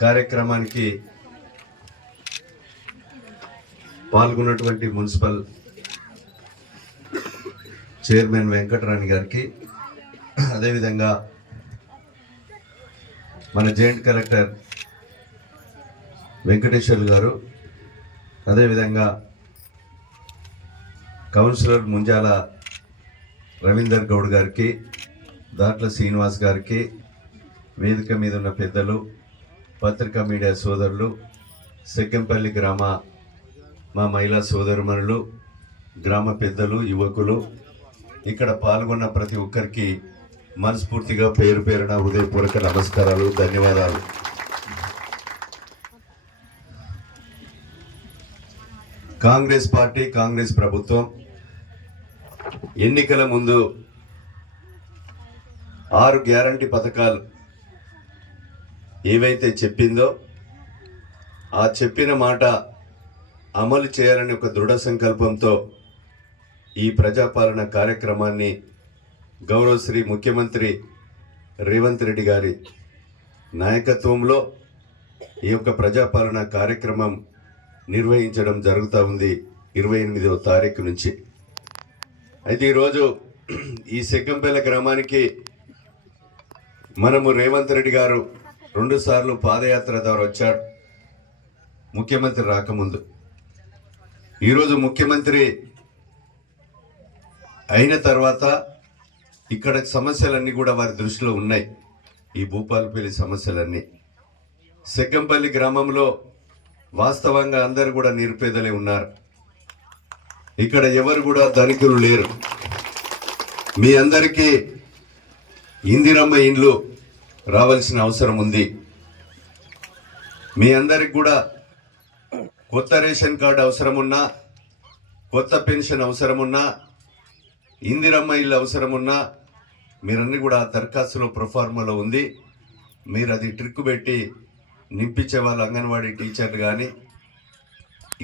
కార్యక్రమానికి పాల్గొన్నటువంటి municipal chairman Venkatarani గారికి అదేవిధంగా మన జాయింట్ కలెక్టర్ వెంకటేశ్వర్లు గారు అదేవిధంగా కౌన్సిలర్ ముంజాల రవీందర్ గౌడ్ గారికి దాట్ల శ్రీనివాస్ గారికి వేదిక మీద ఉన్న పెద్దలు పత్రికా మీడియా సోదరులు సెక్కంపల్లి గ్రామ మా మహిళా సోదరుమణులు గ్రామ పెద్దలు యువకులు ఇక్కడ పాల్గొన్న ప్రతి ఒక్కరికి మనస్ఫూర్తిగా పేరు పేరున ఉదయపూర్వక నమస్కారాలు ధన్యవాదాలు. కాంగ్రెస్ పార్టీ కాంగ్రెస్ ప్రభుత్వం ఎన్నికల ముందు ఆరు గ్యారంటీ పథకాలు ఏవైతే చెప్పిందో ఆ చెప్పిన మాట అమలు చేయాలని ఒక దృఢ సంకల్పంతో ఈ ప్రజాపాలన కార్యక్రమాన్ని గౌరవశ్రీ ముఖ్యమంత్రి రేవంత్ రెడ్డి గారి నాయకత్వంలో ఈ యొక్క ప్రజాపాలన కార్యక్రమం నిర్వహించడం జరుగుతూ ఉంది ఇరవై ఎనిమిదవ తారీఖు నుంచి. అయితే ఈరోజు ఈ సెగ్గంపల్లి గ్రామానికి మనము రేవంత్ రెడ్డి గారు రెండుసార్లు పాదయాత్ర ద్వారా వచ్చాడు. ముఖ్యమంత్రి రాకముందు. ఈరోజు ముఖ్యమంత్రి అయిన తర్వాత ఇక్కడ సమస్యలన్నీ కూడా వారి దృష్టిలో ఉన్నాయి. ఈ భూపాలపల్లి సమస్యలన్నీ. సెగ్గంపల్లి గ్రామంలో వాస్తవంగా అందరు కూడా నిరుపేదలే ఉన్నారు. ఇక్కడ ఎవరు కూడా ధనికులు లేరు. మీ అందరికీ ఇందిరమ్మ ఇండ్లు రావాల్సిన అవసరం ఉంది. మీ అందరికి కూడా కొత్త రేషన్ కార్డు అవసరమున్నా కొత్త పెన్షన్ అవసరమున్నా ఇందిరమ్మ ఇల్లు అవసరమున్నా మీరన్నీ కూడా ఆ దరఖాస్తులో ప్రొఫార్మాలో ఉంది. మీరు అది ట్రిక్ పెట్టి నింపించే వాళ్ళు అంగన్వాడీ టీచర్లు కానీ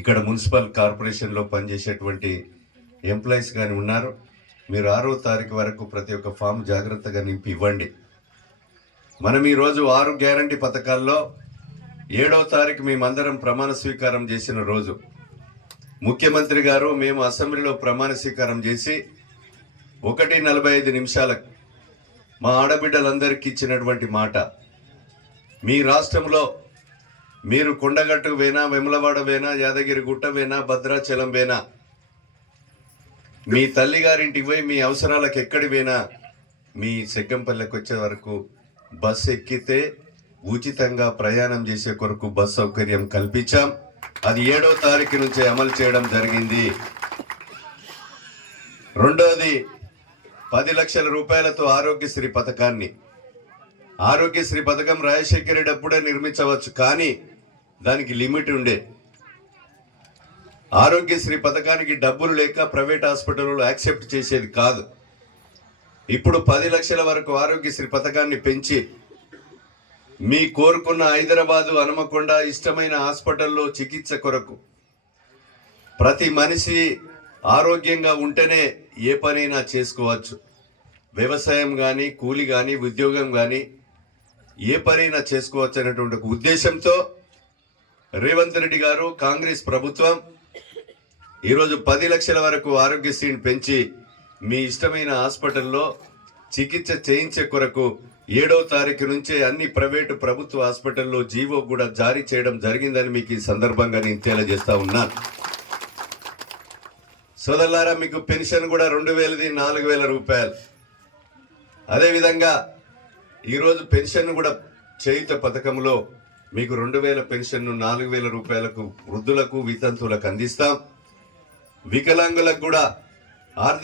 ఇక్కడ మున్సిపల్ కార్పొరేషన్లో పనిచేసేటువంటి ఎంప్లాయీస్ కానీ ఉన్నారు. మీరు ఆరో తారీఖు వరకు ప్రతి ఒక్క ఫామ్ జాగ్రత్తగా నింపి ఇవ్వండి. మనం ఈరోజు ఆరు గ్యారంటీ పథకాల్లో ఏడో తారీఖు మేమందరం ప్రమాణ స్వీకారం చేసిన రోజు. ముఖ్యమంత్రి గారు మేము అసెంబ్లీలో ప్రమాణ స్వీకారం చేసి ఒకటి నలభై ఐదు నిమిషాలకు మా ఆడబిడ్డలందరికీ ఇచ్చినటువంటి మాట. మీ రాష్ట్రంలో మీరు కొండగట్టు వేనా వెములవాడ వేనా యాదగిరి గుట్ట వేనా భద్రాచలం వేనా మీ తల్లిగారింటికి పోయి మీ అవసరాలకు ఎక్కడి వేనా మీ సెగ్గంపల్లెకి వచ్చే వరకు బస్ ఎక్కితే ఉచితంగా ప్రయాణం చేసే కొరకు బస్ సౌకర్యం కల్పించాం. అది ఏడో తారీఖు నుంచే అమలు చేయడం జరిగింది. రెండవది పది లక్షల రూపాయలతో ఆరోగ్యశ్రీ పథకాన్ని. ఆరోగ్యశ్రీ పథకం రాజశేఖర రెడ్డి అప్పుడే నిర్మించవచ్చు కానీ దానికి లిమిట్ ఉండే. ఆరోగ్యశ్రీ పథకానికి డబ్బులు లేక ప్రైవేట్ హాస్పిటల్లో యాక్సెప్ట్ చేసేది కాదు. ఇప్పుడు పది లక్షల వరకు ఆరోగ్యశ్రీ పథకాన్ని పెంచి మీ కోరుకున్న హైదరాబాదు హనుమకొండ ఇష్టమైన హాస్పిటల్లో చికిత్స కొరకు ప్రతి మనిషి ఆరోగ్యంగా ఉంటేనే ఏ పనైనా చేసుకోవచ్చు. వ్యవసాయం కానీ కూలి కానీ ఉద్యోగం కానీ ఏ పనైనా చేసుకోవచ్చు అనేటువంటి ఉద్దేశంతో రేవంత్ రెడ్డి గారు కాంగ్రెస్ ప్రభుత్వం ఈరోజు పది లక్షల వరకు ఆరోగ్యశ్రీని పెంచి మీ ఇష్టమైన హాస్పిటల్లో చికిత్స చేయించే కొరకు ఏడవ తారీఖు నుంచే అన్ని ప్రైవేటు ప్రభుత్వ హాస్పిటల్లో జీవో కూడా జారీ చేయడం జరిగిందని మీకు ఈ సందర్భంగా నేను తెలియజేస్తా ఉన్నాను సోదరులారా మీకు పెన్షన్ కూడా రెండు వేలది నాలుగు వేల రూపాయలు. అదేవిధంగా ఈరోజు పెన్షన్ కూడా చేయుత పథకంలో మీకు రెండు వేల పెన్షన్ నాలుగు వేల రూపాయలకు వృద్ధులకు వితంతువులకు అందిస్తాం. వికలాంగులకు కూడా ఆర్థిక